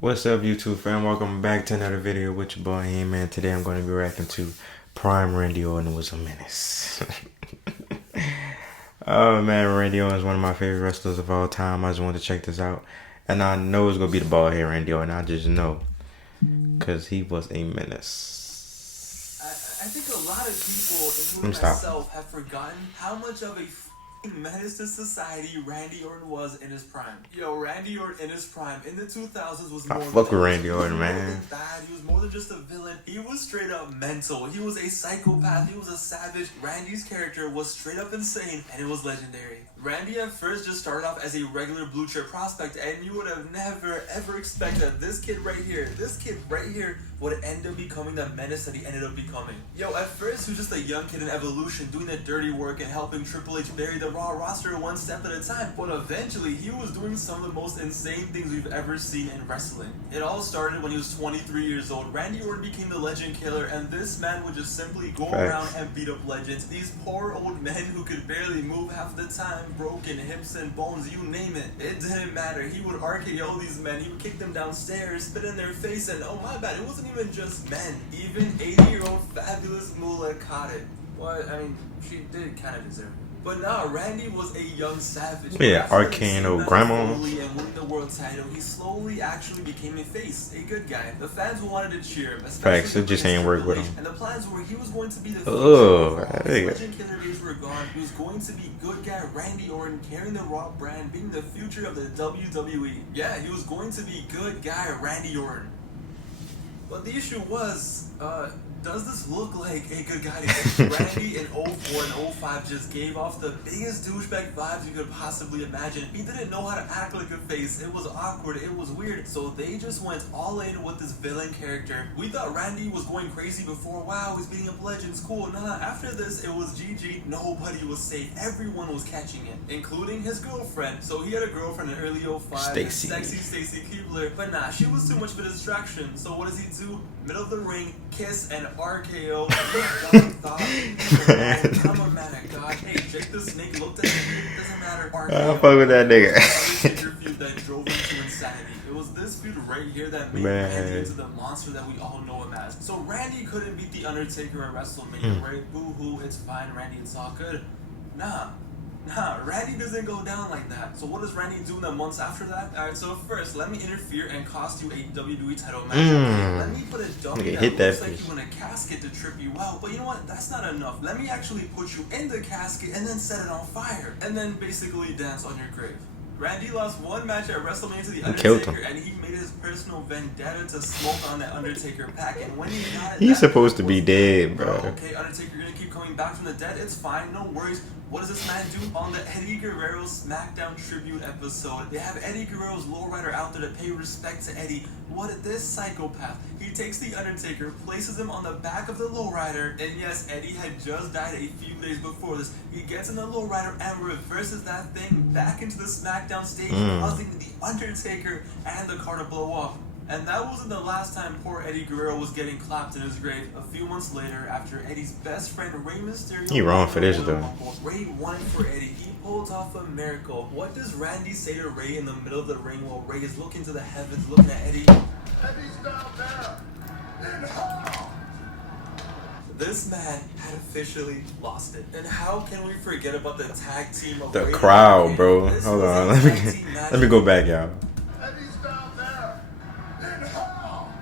What's up, YouTube fam? Welcome back to another video with your boy man. Today I'm going to be reacting to Prime Randy Orton was a menace. Oh man, Randy Orton is one of my favorite wrestlers of all time. I just wanted to check this out, and I know it's gonna be the bald head Randy Orton. I just know, cause he was a menace. I think a lot of people, including myself, have forgotten how much of a menace to society Randy Orton was in his prime. Yo, Randy Orton in his prime in the 2000s was more I fuck with Randy Orton, man. Bad. He was more than just a villain. He was straight up mental. He was a psychopath. He was a savage. Randy's character was straight up insane, and it was legendary. Randy at first just started off as a regular blue chip prospect, and you would have never ever expected that this kid right here would end up becoming the menace that he ended up becoming. Yo, at first he was just a young kid in Evolution doing the dirty work and helping Triple H bury the Raw roster one step at a time, but eventually he was doing some of the most insane things we've ever seen in wrestling. It all started when he was 23 years old. Randy Orton became the legend killer, and this man would just simply go around and beat up legends. These poor old men who could barely move half the time, broken hips and bones, you name it. It didn't matter. He would RKO these men. He would kick them downstairs, spit in their face, and oh my bad, it wasn't even just men. Even 80-year-old fabulous Moolah caught it. Well, I mean, she did kind of deserve it. But now Randy was a young savage. Yeah, arcane old grandma. And winning the world title, he slowly actually became a face, a good guy. The fans wanted to cheer him. Facts, it just ain't work with him. And the plans were he was going to be the legend killer days were gone. He was going to be good guy Randy Orton, carrying the Raw brand, being the future of the WWE. Yeah, he was going to be good guy Randy Orton. But the issue was, does this look like a good guy? Randy in 04 and 05 just gave off the biggest douchebag vibes you could possibly imagine. He didn't know how to act like a face. It was awkward. It was weird. So they just went all in with this villain character. We thought Randy was going crazy before. Wow, he's beating up legends. Cool. Nah, after this, it was GG. Nobody was safe. Everyone was catching it, including his girlfriend. So he had a girlfriend in early 05. Sexy Stacy Keebler. But nah, she was too much of a distraction. So what does he do? Middle of the ring, kiss and RKO. I'm a man of God. Hey, Jake the Snake looked at him. It doesn't matter. I fuck with that nigga. Feud that drove him to insanity. It was this feud right here that made Randy into the monster that we all know him as. So Randy couldn't beat the Undertaker at WrestleMania, right? Boo hoo, it's fine, Randy, it's all good. Nah, Randy doesn't go down like that. So what does Randy do in the months after that? Alright, so first, let me interfere and cost you a WWE title match. Okay, let me put a dummy that looks like you in a casket to trip you out. But you know what? That's not enough. Let me actually put you in the casket and then set it on fire. And then basically dance on your grave. Randy lost one match at WrestleMania to the Undertaker, and he made his personal vendetta to smoke on that Undertaker pack. And when he got it, he's supposed to be dead, bro. Okay, Undertaker, you're gonna keep coming back from the dead. It's fine, no worries. What does this man do on the Eddie Guerrero SmackDown tribute episode? They have Eddie Guerrero's lowrider out there to pay respect to Eddie. What this psychopath? He takes the Undertaker, places him on the back of the lowrider, and yes, Eddie had just died a few days before this. He gets in the lowrider and reverses that thing back into the SmackDown stage, causing the Undertaker and the car to blow up. And that wasn't the last time poor Eddie Guerrero was getting clapped in his grave. A few months later, after Eddie's best friend Rey Mysterio... He wrong for this, though. Rey won for Eddie. He pulled off a miracle. What does Randy say to Rey in the middle of the ring while Rey is looking to the heavens, looking at Eddie? Eddie's down there! In hell! This man had officially lost it. And how can we forget about the tag team of the Rey crowd, bro? Hold on, let me go back, y'all. Eddie's down there! In hell!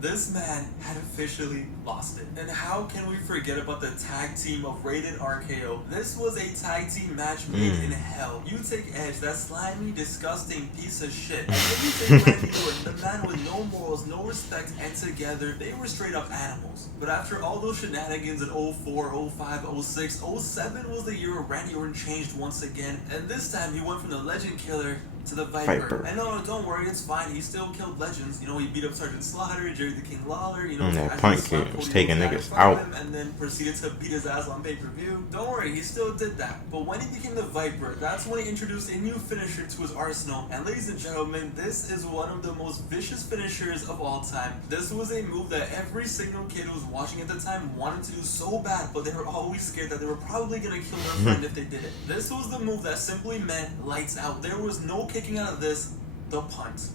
This man had officially lost it. And how can we forget about the tag team of Raiden RKO? This was a tag team match made in hell. You take Edge, that slimy, disgusting piece of shit. And then you take Randy Orton, the man with no morals, no respect, and together, they were straight up animals. But after all those shenanigans in 04, 05, 06, 07 was the year where Randy Orton changed once again. And this time, he went from the legend killer to the Viper. And no, don't worry, it's fine. He still killed legends. You know, he beat up Sergeant Slaughter, Jerry the King Lawler, you know, that punk kid was taking niggas out. And then proceeded to beat his ass on pay-per-view. Don't worry, he still did that. But when he became the Viper, that's when he introduced a new finisher to his arsenal. And ladies and gentlemen, this is one of the most vicious finishers of all time. This was a move that every single kid who was watching at the time wanted to do so bad, but they were always scared that they were probably gonna kill their friend if they did it. This was the move that simply meant lights out. There was no kicking out of this, the punt.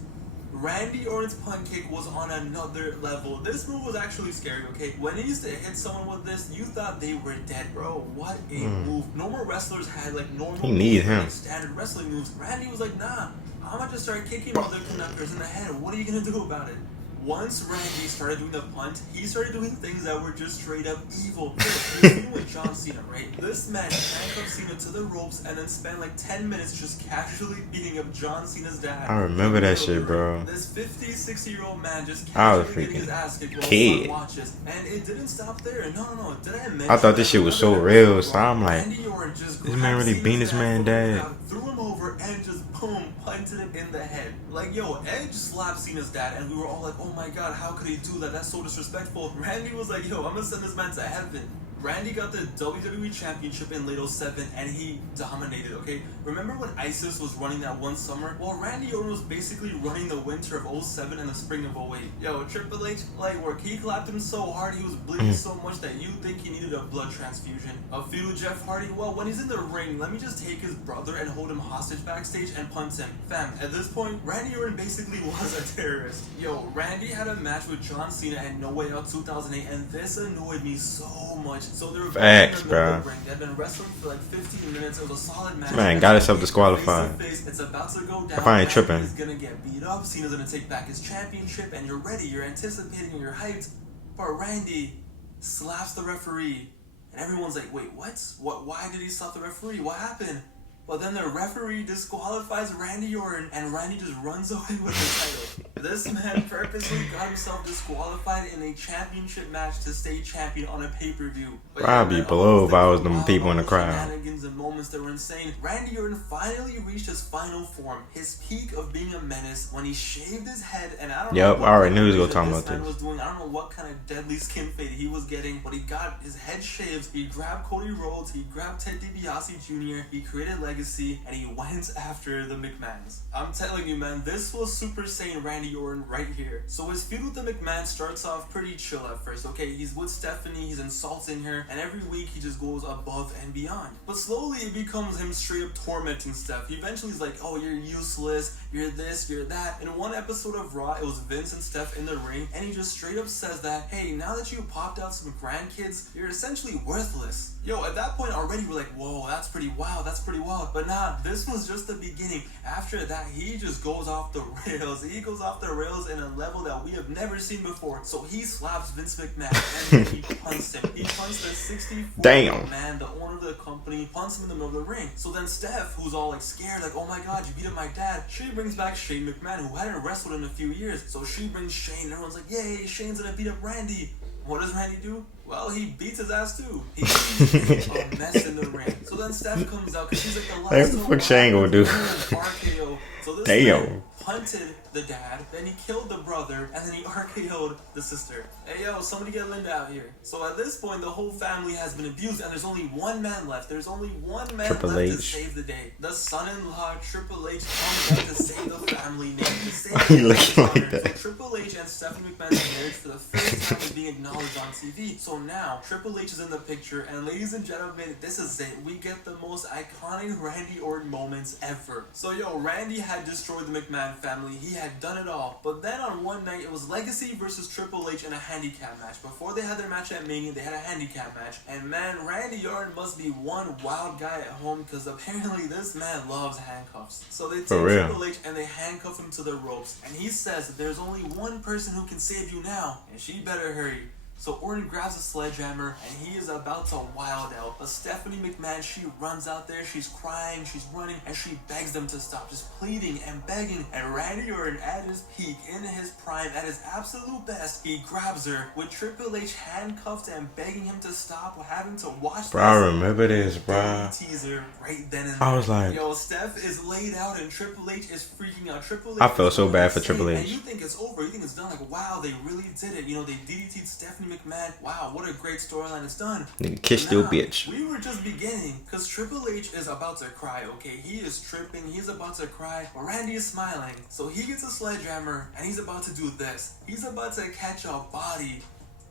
Randy Orton's punt kick was on another level. This move was actually scary, okay? When he used to hit someone with this, you thought they were dead, bro. What a move. Normal wrestlers had like normal He need moves, him. like standard wrestling moves. Randy was like, nah, I'm gonna just start kicking mother conductors in the head. What are you gonna do about it? Once Randy started doing the punt, he started doing things that were just straight up evil. He was doing with John Cena, right? This man handcuffed Cena to the ropes and then spent like 10 minutes just casually beating up John Cena's dad. I remember that shit, bro. This 50, 60-year-old man just I was casually getting his freaking ass kicked while kid. his son watches. And it didn't stop there. No. Did I mention I thought this shit was so real, so I'm like, Randy Orton just this man really grabbed beat his Cena's man dad, dad. threw him over and just boom, punted him in the head. Like, yo, Edge slapped Cena's dad and we were all like, oh my god, how could he do that? That's so disrespectful. Randy was like, yo, I'm gonna send this man to heaven. Randy got the WWE Championship in late 07 and he dominated, okay? Remember when ISIS was running that one summer? Well, Randy Orton was basically running the winter of 07 and the spring of 08. Yo, Triple H, light work. He clapped him so hard, he was bleeding so much that you think he needed a blood transfusion. A feud with Jeff Hardy? Well, when he's in the ring, let me just take his brother and hold him hostage backstage and punt him. Fam, at this point, Randy Orton basically was a terrorist. Yo, Randy had a match with John Cena at No Way Out 2008 and this annoyed me so much. So they were Facts, both in the middle of bro. the ring. They had been wrestling for like 15 minutes. It was a solid match. Man got himself disqualified. Face to face. It's about to go down. If I ain't tripping. Randy is gonna get beat up. Cena's gonna take back his championship, and you're ready. You're anticipating. And you're hyped. But Randy slaps the referee, and everyone's like, "Wait, what? What? Why did he slap the referee? What happened?" But then the referee disqualifies Randy Orton, and Randy just runs away with the title. This man purposely got himself disqualified in a championship match to stay champion on a pay-per-view. But I'd be blown if I was them wild people in the crowd. shenanigans and moments that were insane. Randy Orton finally reached his final form, his peak of being a menace, when he shaved his head, and I don't know Yep, what I already kind knew of he was gonna reason talk about man this. was doing. I don't know what kind of deadly skin fade he was getting, but he got his head shaved, he grabbed Cody Rhodes, he grabbed Ted DiBiase Jr., he created legacy, and he went after the McMahons. I'm telling you, man, this was Super Saiyan Randy Orton right here. So his feud with the McMahon starts off pretty chill at first, okay? He's with Stephanie, he's insulting her, and every week he just goes above and beyond. But slowly it becomes him straight up tormenting Steph. He eventually is like, oh, you're useless, you're this, you're that. In one episode of Raw, it was Vince and Steph in the ring, and he just straight up says that, hey, now that you popped out some grandkids, you're essentially worthless. Yo, at that point already we're like, whoa, that's pretty wild, that's pretty wild. But nah, this was just the beginning. After that, he just goes off the rails. He goes off the rails in a level that we have never seen before. So he slaps Vince McMahon and he punts him. He punts the 64-year-old man, the owner of the company, punts him in the middle of the ring. So then Steph, who's all like scared, like, oh my god, you beat up my dad, she brings back Shane McMahon, who hadn't wrestled in a few years. So she brings Shane, and everyone's like, yay, Shane's gonna beat up Randy. What does Randy do? Well, he beats his ass too. He's a mess in the ring. So then Steph comes out because she's like the last. What the fuck Shane gonna do? RKO. So this man punted the dad, then he killed the brother, and then he RKO'd the sister. Hey yo, somebody get Linda out here. So at this point, the whole family has been abused, and there's only one man left. There's only one man Triple left to H. save the day. The son-in-law, Triple H, comes out to save the family name. To save Why you the looking like honor. that? So Triple H and Stephanie McMahon's marriage for the first time is being acknowledged on TV. So now, Triple H is in the picture, and ladies and gentlemen, this is it. We get the most iconic Randy Orton moments ever. So yo, Randy had destroyed the McMahon family. He had done it all. But then on one night, it was Legacy versus Triple H in a handicap match. Before they had their match at Mania, they had a handicap match. And man, Randy Orton must be one wild guy at home, because apparently this man loves handcuffs. So they take Triple H and they handcuff him to the ropes. And he says that there's only one person who can save you now, and she better hurry. So Orton grabs a sledgehammer, and he is about to wild out. But Stephanie McMahon, she runs out there, she's crying, she's running, and she begs them to stop, just pleading and begging. And Randy Orton, at his peak, in his prime, at his absolute best, he grabs her, with Triple H handcuffed and begging him to stop, having to watch Bro, I remember this, bro. Teaser right then and I was like, yo, Steph is laid out, and Triple H is freaking out. Triple H, I felt so bad for Triple H. And you think it's over, you think it's done, like, wow, they really did it. You know, they DDT'd Stephanie McMahon. Wow, what a great storyline it's done. Nigga, kiss your bitch. We were just beginning, because Triple H is about to cry, okay? He is tripping, he's about to cry, but Randy is smiling. So he gets a sledgehammer, and he's about to do this. He's about to catch a body.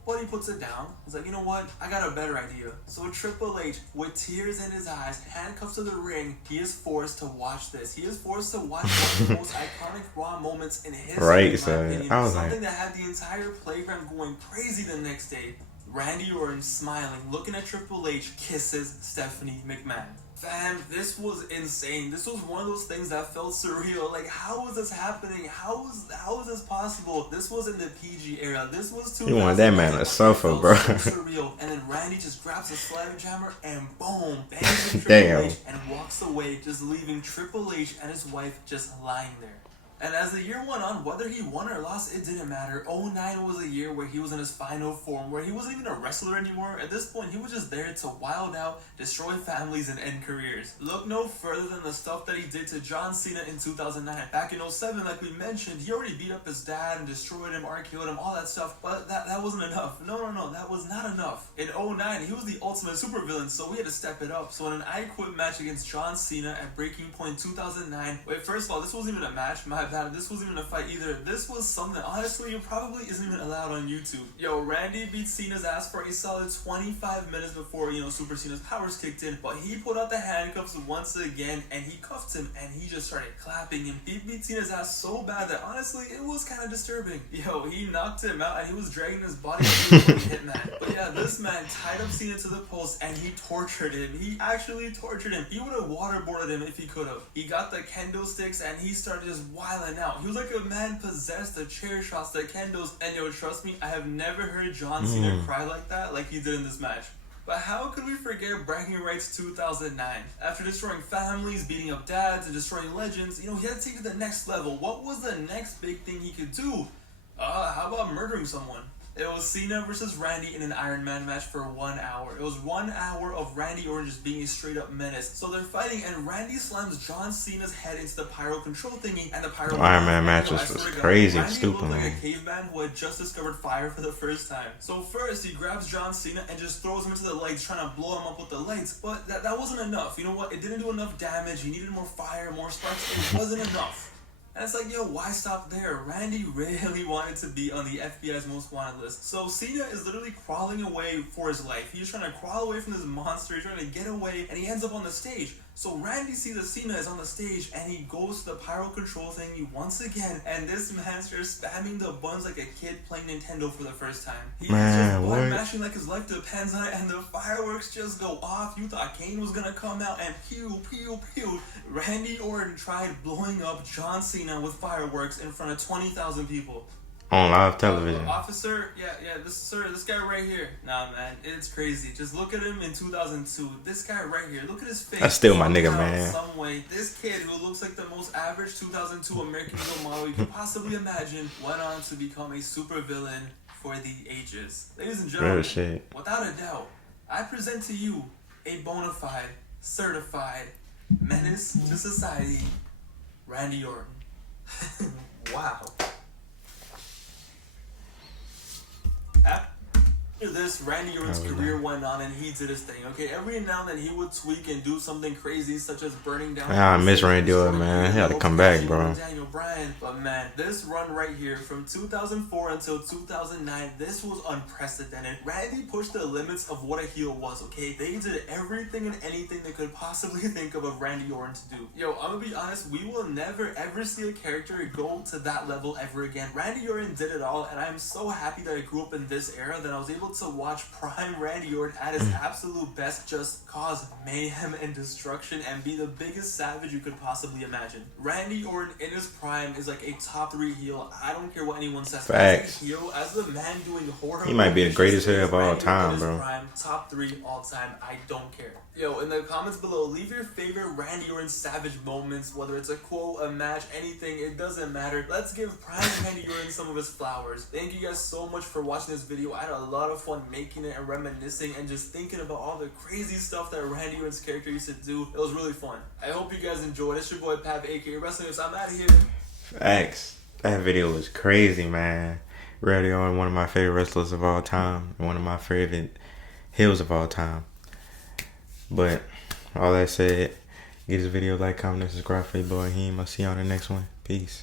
But he puts it down. He's like, you know what? I got a better idea. So Triple H, with tears in his eyes, handcuffs to the ring, he is forced to watch this. He is forced to watch one of the most iconic Raw moments in history, Right, in my son. opinion. I was Something like, that had the entire playground going crazy the next day. Randy Orton smiling, looking at Triple H, kisses Stephanie McMahon. Fam, this was insane. This was one of those things that felt surreal. Like, how was this happening? How is this possible? This was in the PG era. This was you want that man to suffer, bro. So surreal. And then Randy just grabs a sledgehammer and boom, bangs Triple Damn. H and walks away, just leaving Triple H and his wife just lying there. And as the year went on, whether he won or lost, it didn't matter. 09 was a year where he was in his final form, where he wasn't even a wrestler anymore. At this point, he was just there to wild out, destroy families, and end careers. Look no further than the stuff that he did to John Cena in 2009. Back in 07, like we mentioned, he already beat up his dad and destroyed him, RKO'd him, all that stuff. But that wasn't enough. No, that was not enough. In 09, he was the ultimate supervillain, so we had to step it up. So in an I Quit match against John Cena at Breaking Point 2009, wait, first of all, this wasn't even a match, this wasn't even a fight either. This was something, honestly, it probably isn't even allowed on YouTube. Yo, Randy beat Cena's ass for a solid 25 minutes before, Super Cena's powers kicked in, but he pulled out the handcuffs once again, and he cuffed him, and he just started clapping him. He beat Cena's ass so bad that, honestly, it was kind of disturbing. Yo, he knocked him out, and he was dragging his body like a hitman. But yeah, this man tied up Cena to the post, and he tortured him. He actually tortured him. He would have waterboarded him if he could have. He got the kendo sticks, and he started just wilding out. He was like a man possessed, the chair shots, the kendos, and yo, trust me, I have never heard John Cena cry like that, like he did in this match. But how could we forget Bragging Rights 2009? After destroying families, beating up dads, and destroying legends, he had to take it to the next level. What was the next big thing he could do? How about murdering someone? It was Cena versus Randy in an Iron Man match for 1 hour. It was 1 hour of Randy Orton just being a straight up menace. So they're fighting, and Randy slams John Cena's head into the pyro control thingy, and the pyro. Iron Man match was crazy and Randy stupid, looked man. like a caveman who had just discovered fire for the first time. So first he grabs John Cena and just throws him into the lights, trying to blow him up with the lights. But that wasn't enough. You know what? It didn't do enough damage. He needed more fire, more sparks. It wasn't enough. And it's like, yo, why stop there? Randy really wanted to be on the FBI's most wanted list. So Cena is literally crawling away for his life. He's trying to crawl away from this monster. He's trying to get away, and he ends up on the stage. So Randy sees that Cena is on the stage, and he goes to the pyro control thingy once again, and this man starts spamming the buttons like a kid playing Nintendo for the first time. He's just button mashing like his life depends on it, and the fireworks just go off. You thought Kane was gonna come out and pew, pew, pew. Randy Orton tried blowing up John Cena with fireworks in front of 20,000 people. On live television. Officer, this guy right here. Nah, man, it's crazy. Just look at him in 2002. This guy right here, look at his face. That's still my nigga, man. Some way, this kid who looks like the most average 2002 American Eagle model you could possibly imagine went on to become a supervillain for the ages. Ladies and gentlemen, without a doubt, I present to you a bona fide, certified menace to society, Randy Orton. Wow. After this, Randy Orton's career went on and he did his thing, okay? Every now and then he would tweak and do something crazy, such as burning down... I miss Randy Orton, man. He had to come back, bro. Daniel Bryan. But man, this run right here, from 2004 until 2009, this was unprecedented. Randy pushed the limits of what a heel was, okay? They did everything and anything they could possibly think of Randy Orton to do. Yo, I'm gonna be honest, we will never ever see a character go to that level ever again. Randy Orton did it all, and I'm so happy that I grew up in this era that I was able to watch prime Randy Orton at his absolute best just cause mayhem and destruction and be the biggest savage you could possibly imagine. Randy Orton in his prime is like a top 3 heel. I don't care what anyone says. Facts. As a heel, as the man doing horror. He might be the greatest heel of all time, bro. Prime, top 3 all time. I don't care. Yo, in the comments below, leave your favorite Randy Orton savage moments, whether it's a quote, a match, anything, it doesn't matter. Let's give prime Randy Orton some of his flowers. Thank you guys so much for watching this video. I had a lot of fun making it and reminiscing and just thinking about all the crazy stuff that Randy Orton's character used to do. It was really fun. I hope you guys enjoyed. It's your boy Pav, aka Wrestling. So I'm out of here. Facts. That video was crazy, man. Randy Orton, one of my favorite wrestlers of all time, and one of my favorite heels of all time. But all that said, give this video a like, comment, and subscribe for your boy Heem. I'll see you on the next one. Peace.